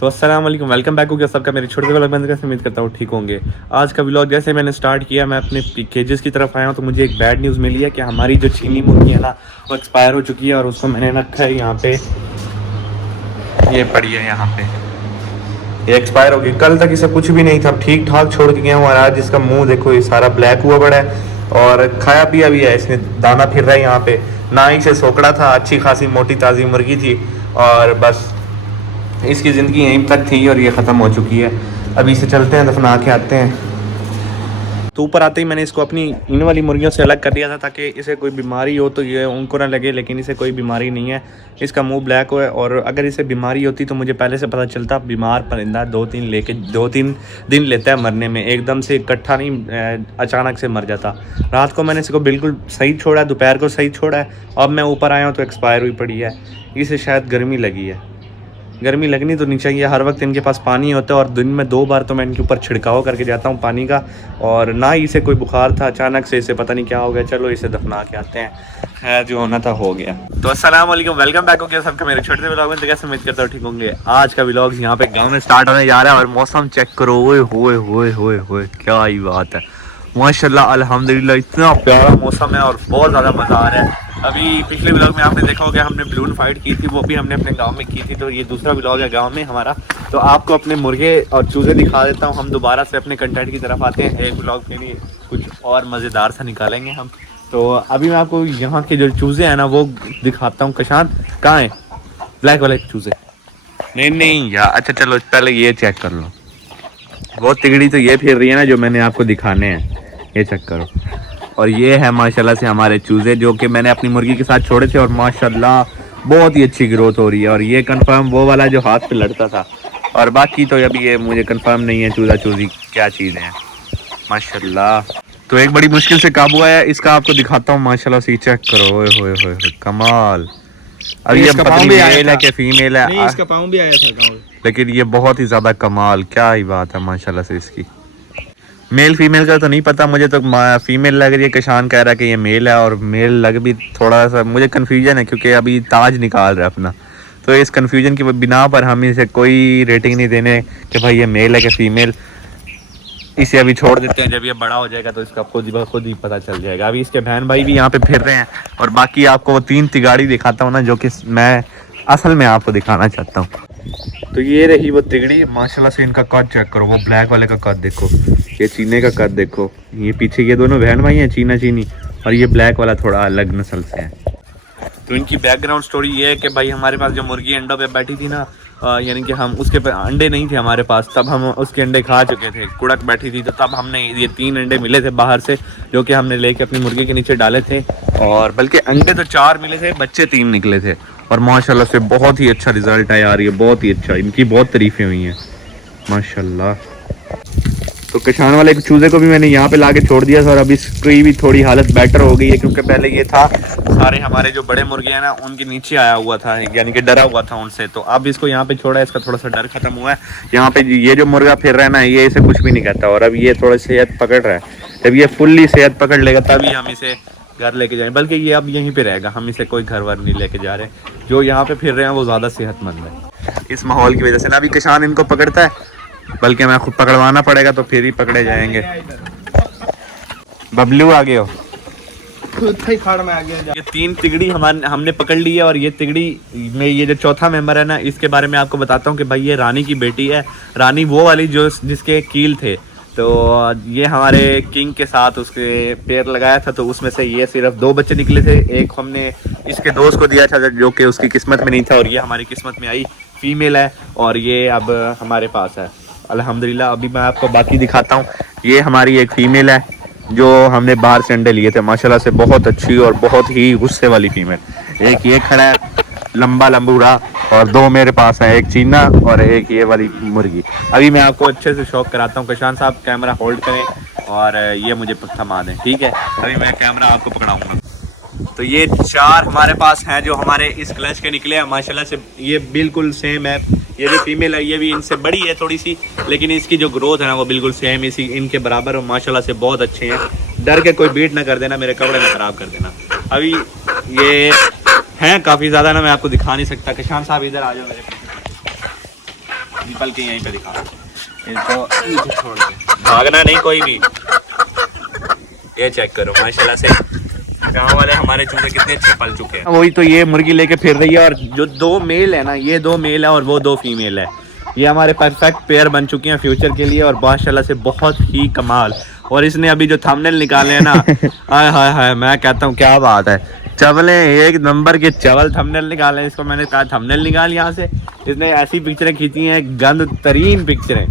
तो अस्सलाम वालेकुम, वेलकम बैक हो गया सबका मेरे छोटे से व्लॉग में। कैसे उम्मीद करता हूँ ठीक होंगे। आज का व्लॉग जैसे मैंने स्टार्ट किया, मैं अपने केजेस की तरफ आया हूँ तो मुझे एक बैड न्यूज़ मिली है कि हमारी जो चीनी मुर्गी है ना वो एक्सपायर हो चुकी है और उसको मैंने रखा है यहाँ पे, ये पड़ी है यहाँ पे, ये एक्सपायर हो गई। कल तक इसे कुछ भी नहीं था, ठीक ठाक छोड़ के गया हूँ और आज इसका मुँह देखो ये सारा ब्लैक हुआ पड़ा है और खाया पिया भी है, इसने दाना फिर रहा है यहाँ पे। ना ही से सोकड़ा था, अच्छी खासी मोटी ताज़ी मुर्गी थी और बस इसकी ज़िंदगी यहीं तक थी और ये ख़त्म हो चुकी है। अभी इसे चलते हैं, दफना के आते हैं। तो ऊपर आते ही मैंने इसको अपनी इन वाली मुर्गियों से अलग कर दिया था ताकि इसे कोई बीमारी हो तो ये उनको ना लगे, लेकिन इसे कोई बीमारी नहीं है। इसका मुंह ब्लैक हुआ है और अगर इसे बीमारी होती तो मुझे पहले से पता चलता। बीमार परिंदा 2-3 दिन लेता है मरने में, एकदम से इकट्ठा नहीं, अचानक से मर जाता। रात को मैंने इसको बिल्कुल सही छोड़ा, दोपहर को सही छोड़ा है। अब मैं ऊपर आया हूँ तो एक्सपायर हुई पड़ी है। इसे शायद गर्मी लगी है। गर्मी लगनी तो नहीं चाहिए, हर वक्त इनके पास पानी होता है और दिन में 2 बार तो मैं इनके ऊपर छिड़काव करके जाता हूँ पानी का। और ना ही इसे कोई बुखार था, अचानक से इसे पता नहीं क्या हो गया। चलो इसे दफना के आते हैं, खैर जो होना था हो गया। तो अस्सलाम वालेकुम, वेलकम बैक हो गया सबका मेरे छोटे से व्लॉग में। तो कैसे उम्मीद करता हूँ ठीक होंगे। आज का व्लॉग यहाँ पे गाँव में स्टार्ट होने जा रहा है और मौसम चेक करो, ओए होए होए होए होए, क्या ही बात है, माशाल्लाह अल्हम्दुलिल्लाह, इतना प्यारा मौसम है और बहुत ज़्यादा मज़ा आ रहा है। अभी पिछले व्लॉग में आपने देखा होगा हमने बलून फाइट की थी, वो भी हमने अपने गांव में की थी। तो ये दूसरा व्लॉग है गांव में हमारा। तो आपको अपने मुर्गे और चूज़े दिखा देता हूँ। हम दोबारा से अपने कंटेंट की तरफ आते हैं। एक व्लॉग के लिए कुछ और मज़ेदार सा निकालेंगे हम। तो अभी मैं आपको यहाँ के जो चूज़े हैं ना वो दिखाता हूँ। कशांत कहाँ है? ब्लैक वाले चूज़े नहीं यार, अच्छा चलो पहले ये चेक कर लो। वो तिगड़ी तो ये फिर रही है ना जो मैंने आपको दिखाने हैं, ये चेक करो। और ये है माशाल्लाह से हमारे चूज़े जो कि मैंने अपनी मुर्गी के साथ छोड़े थे और माशाल्लाह बहुत ही अच्छी ग्रोथ हो रही है। और ये कंफर्म वो वाला जो हाथ पे लड़ता था, और बाकी तो अभी ये मुझे कंफर्म नहीं है चूज़ा चूज़ी क्या चीज़ है माशाल्लाह। तो एक बड़ी मुश्किल से काबू आया, इसका आपको दिखाता हूँ। माशाल्लाह से चेक करो, ओए होए होए कमाल। अब ये पता नहीं मेल है कि फीमेल है, नहीं, इसका पाँव भी आया था गाँव, लेकिन ये बहुत ही ज़्यादा कमाल, क्या ही बात है माशाल्लाह से। इसकी मेल फीमेल का तो नहीं पता मुझे, तो फीमेल लग रही है। किसान कह रहा है कि ये मेल है और मेल लग भी थोड़ा सा मुझे कन्फ्यूजन है क्योंकि अभी ताज निकाल रहा है अपना। तो इस कन्फ्यूजन की बिना पर हम इसे कोई रेटिंग नहीं देने कि भाई ये मेल है कि फीमेल। इसे अभी छोड़ देते हैं, जब ये बड़ा हो जाएगा तो इसका खुद ही पता चल जाएगा। अभी इसके बहन भाई भी यहाँ पे फिर रहे हैं और बाकी आपको वो 3 तिगाड़ी दिखाता हूँ ना जो कि मैं असल में आपको दिखाना चाहता हूँ। तो ये रही वो तिगड़ी, माशाल्लाह से इनका कद चेक करो। वो ब्लैक वाले का कद देखो, ये चीने का कद देखो। ये पीछे ये दोनों बहन भाई हैं, चीना चीनी, और ये ब्लैक वाला थोड़ा अलग नस्ल से है। तो इनकी बैकग्राउंड स्टोरी ये है कि भाई हमारे पास जो मुर्गी अंडों पे बैठी थी ना, यानी कि हम उसके अंडे नहीं थे हमारे पास, तब हम उसके अंडे खा चुके थे। कुड़क बैठी थी तो तब हमने ये 3 अंडे मिले थे बाहर से, जो कि हमने लेके अपनी मुर्गी के नीचे डाले थे। और बल्कि अंडे तो 4 मिले थे, बच्चे 3 निकले थे और माशाल्लाह से बहुत ही अच्छा रिजल्ट है यार, ये बहुत ही अच्छा। इनकी बहुत तारीफें हुई हैं माशाल्लाह। तो किसान वाले चूज़े को भी मैंने यहाँ पे लाके छोड़ दिया था और अभी इसकी भी थोड़ी हालत बेटर हो गई है क्योंकि पहले ये था सारे हमारे जो बड़े मुर्गे हैं ना उनके नीचे आया हुआ था, यानी कि डरा हुआ था उनसे। तो अब इसको यहाँ पे छोड़ा है, इसका थोड़ा सा डर खत्म हुआ है। यहाँ पे ये जो मुर्गा फिर रहा है ना ये इसे कुछ भी नहीं कहता और अब ये थोड़ा सेहत पकड़ रहा है। जब ये फुल्ली सेहत पकड़ लेगा तभी हम इसे घर लेके जाएं, बल्कि ये अब यहीं पे रहेगा, हम इसे कोई घर वर नहीं लेके जा रहे। जो यहाँ पे फिर रहे हैं वो ज़्यादा सेहतमंद है इस माहौल की वजह से ना। अभी किसान इनको पकड़ता है, बल्कि मैं खुद पकड़वाना पड़ेगा तो फिर ही पकड़े जाएंगे। बबलू आ गए हो, खाड़ में आ गया। ये 3 तिगड़ी हमने पकड़ ली है और ये तिगड़ी में ये जो चौथा मेंबर है ना इसके बारे में आपको बताता हूँ कि भाई ये रानी की बेटी है। रानी वो वाली जो जिसके कील थे, तो ये हमारे किंग के साथ उसके पैर लगाया था तो उसमें से ये सिर्फ 2 बच्चे निकले थे। एक हमने इसके दोस्त को दिया था जो कि उसकी किस्मत में नहीं था और ये हमारी किस्मत में आई, फीमेल है और ये अब हमारे पास है अल्हम्दुलिल्लाह। अभी मैं आपको बाकी दिखाता हूँ। ये हमारी एक फीमेल है जो हमने बाहर से अंडे लिए थे, माशाल्लाह से बहुत अच्छी और बहुत ही गुस्से वाली फीमेल। एक ये खड़ा है लंबा लंबूड़ा और 2 मेरे पास है, एक चीना और एक ये वाली मुर्गी। अभी मैं आपको अच्छे से शौक कराता हूँ। किसान साहब कैमरा होल्ड करें और ये मुझे थमा दें, ठीक है। अभी मैं कैमरा आपको पकड़ाऊँगा। तो ये 4 हमारे पास हैं जो हमारे इस क्लच के निकले हैं माशाल्लाह से। ये बिल्कुल सेम है, ये जो फीमेल है ये भी इनसे बड़ी है थोड़ी सी, लेकिन इसकी जो ग्रोथ है ना वो बिल्कुल सेम इसी इनके बराबर और माशाल्लाह से बहुत अच्छे हैं। डर के कोई बीट ना कर देना, मेरे कपड़े ना ख़राब कर देना। अभी ये हैं काफ़ी ज़्यादा ना, मैं आपको दिखा नहीं सकता। किसान साहब इधर आ जाओ मेरे, निकल के यहीं पे दिखा, इनको छोड़ के भागना नहीं कोई भी। ये चेक करो माशाल्लाह से गाँव वाले हमारे चूजे कितने अच्छे पल चुके हैं। वही तो ये मुर्गी लेके फिर रही है और जो 2 मेल है ना, ये 2 मेल है और वो 2 फीमेल है। ये हमारे परफेक्ट पेयर बन चुके हैं फ्यूचर के लिए और माशाल्लाह से बहुत ही कमाल। और इसने अभी जो थंबनेल निकाले हैं ना, हाय हाय हाय, मैं कहता हूँ क्या बात है, चवले एक नंबर के चवल थंबनेल निकाले। इसको मैंने कहा थंबनेल निकाल यहाँ से, इसने ऐसी पिक्चरें खींची हैं, गंद तरीन पिक्चरें।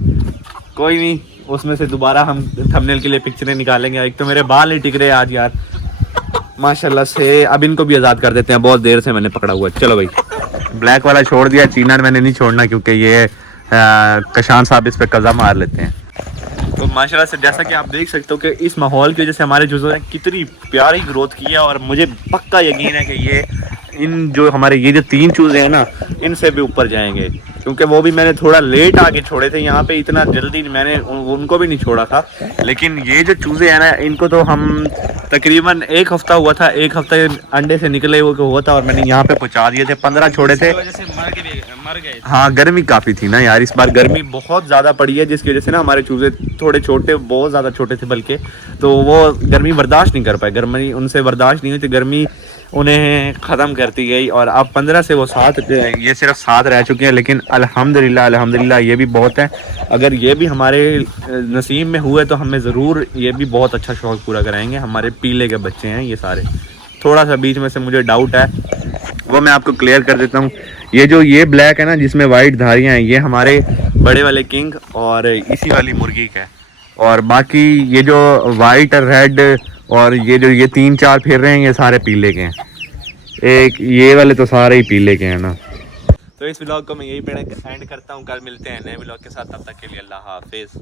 कोई नहीं, उसमें से दोबारा हम थंबनेल के लिए पिक्चरें निकालेंगे। एक तो मेरे बाल नहीं टिक रहे आज यार माशाल्लाह से। अब इनको भी आज़ाद कर देते हैं, बहुत देर से मैंने पकड़ा हुआ है। चलो भाई, ब्लैक वाला छोड़ दिया, चीना मैंने नहीं छोड़ना क्योंकि ये कशान साहब इस पे कज़ा मार लेते हैं। तो माशाल्लाह से जैसा कि आप देख सकते हो कि इस माहौल की वजह से हमारे चूज़ों ने कितनी प्यारी ग्रोथ की है और मुझे पक्का यकीन है कि ये इन जो हमारे ये जो 3 चूज़े हैं ना, इनसे भी ऊपर जाएंगे क्योंकि वो भी मैंने थोड़ा लेट आके छोड़े थे यहाँ पे, इतना जल्दी मैंने उनको भी नहीं छोड़ा था। लेकिन ये जो चूज़े हैं ना, इनको तो हम तकरीबन 1 हफ्ता हुआ था, 1 हफ्ते अंडे से निकले हुआ था और मैंने यहाँ पे पहुँचा दिए थे। 15 छोड़े थे, मर गए। हाँ गर्मी काफ़ी थी ना यार, इस बार गर्मी बहुत ज़्यादा पड़ी है जिसकी वजह से ना हमारे चूज़े थोड़े छोटे, बहुत ज़्यादा छोटे थे बल्कि, तो वो गर्मी बर्दाश्त नहीं कर पाए। गर्मी उनसे बर्दाश्त नहीं हुई थी, गर्मी उन्हें ख़त्म करती गई और अब 15 से वो 7, ये सिर्फ 7 रह चुके हैं। लेकिन अल्हम्दुलिल्लाह ये भी बहुत है। अगर ये भी हमारे नसीब में हुए तो हमें ज़रूर ये भी बहुत अच्छा शौक़ पूरा कराएंगे। हमारे पीले के बच्चे हैं ये सारे। थोड़ा सा बीच में से मुझे डाउट है, वो मैं आपको क्लियर कर देता हूँ। ये ब्लैक है ना जिसमें वाइट धारियाँ हैं, ये हमारे बड़े वाले किंग और इसी वाली मुर्गी का है। और बाकी ये जो वाइट और रेड और ये 3-4 फिर रहे हैं, ये सारे पीले के हैं। एक ये वाले तो सारे ही पीले के हैं ना। तो इस व्लॉग को मैं यही पे एंड करता हूँ। कल मिलते हैं नए व्लॉग के साथ, तब तक के लिए अल्लाह हाफिज़।